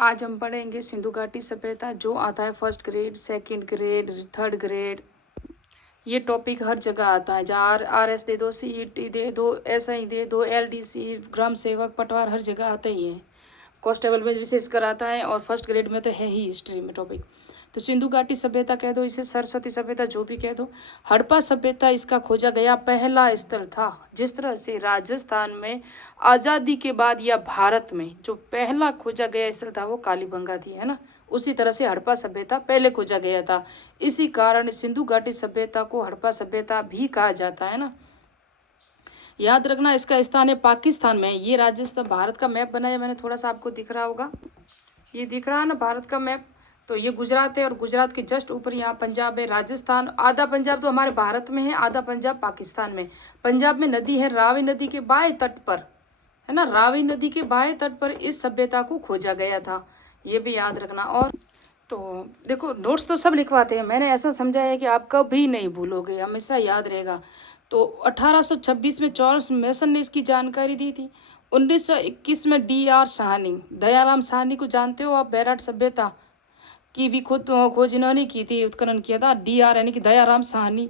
आज हम पढ़ेंगे सिंधु घाटी सभ्यता, जो आता है first grade, second grade, third grade. ये टॉपिक हर जगह आता है, जहाँ RS दे दो, CET दे दो, SI दे दो, LDC, ग्राम सेवक, पटवार, हर जगह आते ही हैं। कांस्टेबल में विशेष कर आता है और फर्स्ट ग्रेड में तो है ही हिस्ट्री में टॉपिक। तो सिंधु घाटी सभ्यता कह दो, इसे सरस्वती सभ्यता जो भी कह दो। हड़प्पा सभ्यता इसका खोजा गया पहला स्थल था। जिस तरह से राजस्थान में आज़ादी के बाद या भारत में जो पहला खोजा गया स्थल था वो कालीबंगा थी, है ना। उसी तरह से हड़प्पा सभ्यता पहले खोजा गया था। इसी कारण सिंधु घाटी सभ्यता को हड़प्पा सभ्यता भी कहा जाता है ना। याद रखना, इसका स्थान है पाकिस्तान में। ये राजस्थान भारत का मैप बनाया मैंने, थोड़ा सा आपको दिख रहा होगा, ये दिख रहा है ना भारत का मैप। तो ये गुजरात है और गुजरात के जस्ट ऊपर यहाँ पंजाब है, राजस्थान। आधा पंजाब तो हमारे भारत में है, आधा पंजाब पाकिस्तान में। पंजाब में नदी है रावी नदी के बाएं तट पर, है ना। रावी नदी के बाएं तट पर इस सभ्यता को खोजा गया था, ये भी याद रखना। और तो देखो, नोट्स तो सब लिखवाते हैं, मैंने ऐसा समझा है कि आप कभी नहीं भूलोगे, हमेशा याद रहेगा। तो 1826 में चार्ल्स मेसन ने इसकी जानकारी दी थी। 1921 में DR साहनी, दयाराम साहनी को जानते हो आप, बैराट सभ्यता की भी खुद खोज इन्होंने की थी, उत्खनन किया था। DR यानी कि दयाराम साहनी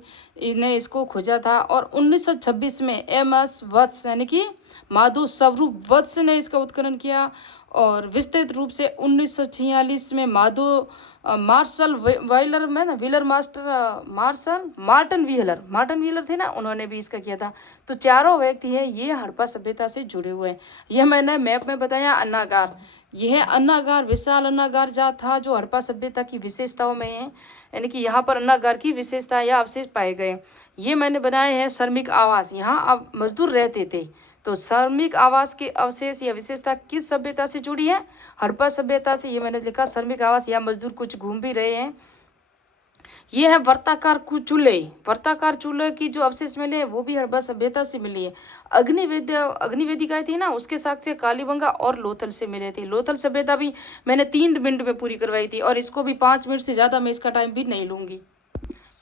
ने इसको खोजा था। और 1926 में MS वत्स यानी कि माधव स्वरूप वत्स ने इसका उत्खनन किया। और विस्तृत रूप से 1946 में माधव मार्शल व्हीलर में ना, Wheeler master Marshall Mortimer Wheeler थे ना, उन्होंने भी इसका किया था। तो चारों व्यक्ति हैं ये हड़प्पा सभ्यता से जुड़े हुए हैं। यह मैंने मैप में बताया अन्नागार, यह अन्नागार विशाल अन्नागार जहाँ था, जो हड़प्पा सभ्यता की विशेषताओं में है, यानी कि यहाँ पर अन्नागार की विशेषता या अवशेष पाए गए। ये मैंने बनाए हैं श्रमिक आवास, यहाँ अब मजदूर रहते थे। तो श्रमिक आवास के अवशेष या विशेषता किस सभ्यता से जुड़ी है? हड़प्पा सभ्यता से। ये मैंने लिखा श्रमिक आवास, या मजदूर कुछ घूम भी रहे हैं। ये है वर्ताकार चूल्हे, वर्ताकार चूल्हे की जो अवशेष मिले हैं वो भी हड़प्पा सभ्यता से मिली है। अग्निवेदिकाएं थी ना, उसके साक्ष्य कालीबंगा और लोथल से मिले थे। लोथल सभ्यता भी मैंने 3 मिनट में पूरी करवाई थी, और इसको भी 5 मिनट से ज़्यादा मैं इसका टाइम भी नहीं लूँगी,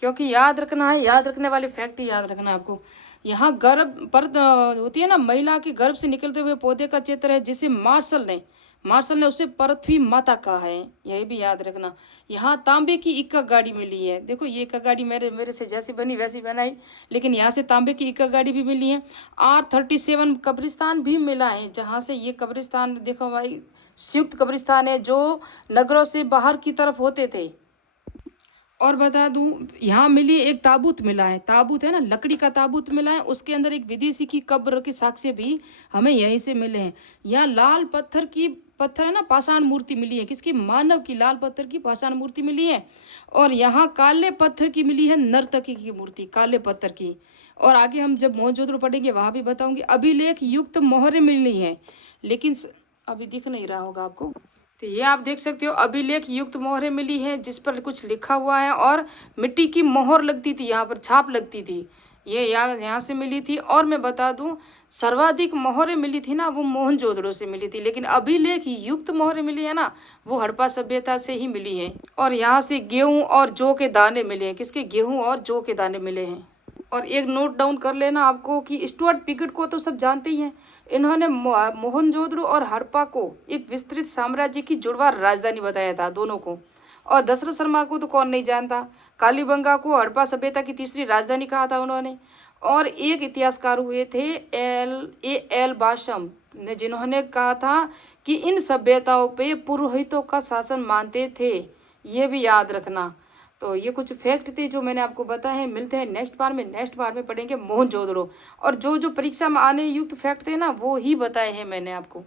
क्योंकि याद रखना है, याद रखने वाले फैक्ट याद रखना है आपको। यहाँ गर्भ परत होती है ना, महिला के गर्भ से निकलते हुए पौधे का चित्र है, जिसे मार्शल ने उसे पृथ्वी माता कहा है, यही भी याद रखना। यहाँ तांबे की इक्का गाड़ी मिली है, देखो ये इक्का गाड़ी मेरे से जैसी बनी वैसी बनाई, लेकिन यहाँ से तांबे की इक्का गाड़ी भी मिली है। R37 कब्रिस्तान भी मिला है, जहाँ से ये कब्रिस्तान देखो भाई, संयुक्त कब्रिस्तान है जो नगरों से बाहर की तरफ होते थे। और बता दूं, यहाँ मिली एक ताबूत मिला है, ताबूत है ना, लकड़ी का ताबूत मिला है, उसके अंदर एक विदेशी की कब्र के साक्ष्य भी हमें यहीं से मिले हैं। यहाँ लाल पत्थर है ना, पाषाण मूर्ति मिली है, किसकी? मानव की लाल पत्थर की पाषाण मूर्ति मिली है। और यहाँ काले पत्थर की मिली है नर्तकी की मूर्ति, काले पत्थर की। और आगे हम जब मोहनजोदड़ो पढ़ेंगे वहाँ भी बताऊंगी। अभिलेख युक्त मोहरें मिली हैं, लेकिन अभी दिख नहीं रहा होगा आपको, तो ये आप देख सकते हो, अभिलेख युक्त मोहरें मिली है जिस पर कुछ लिखा हुआ है, और मिट्टी की मोहर लगती थी, यहाँ पर छाप लगती थी, ये यहाँ से मिली थी। और मैं बता दूं, सर्वाधिक मोहरें मिली थी ना, वो मोहनजोदड़ो से मिली थी, लेकिन अभिलेख युक्त मोहरें मिली है ना, वो हड़प्पा सभ्यता से ही मिली है। और यहाँ से गेहूँ और जौ के दाने मिले हैं, किसके? गेहूँ और जौ के दाने मिले हैं। और एक नोट डाउन कर लेना आपको कि स्टुअर्ट पिगट को तो सब जानते ही हैं, इन्होंने मोहनजोदड़ो और हड़प्पा को एक विस्तृत साम्राज्य की जुड़वा राजधानी बताया था, दोनों को। और दशरथ शर्मा को तो कौन नहीं जानता, कालीबंगा को हड़प्पा सभ्यता की तीसरी राजधानी कहा था उन्होंने। और एक इतिहासकार हुए थे L बाशम ने, जिन्होंने कहा था कि इन सभ्यताओं पे पुरोहितों का शासन मानते थे, ये भी याद रखना। तो ये कुछ फैक्ट थे जो मैंने आपको बताए हैं। मिलते हैं नेक्स्ट बार में पढ़ेंगे मोहनजोदड़ो, और जो परीक्षा में आने युक्त फैक्ट थे ना वो ही बताए हैं मैंने आपको।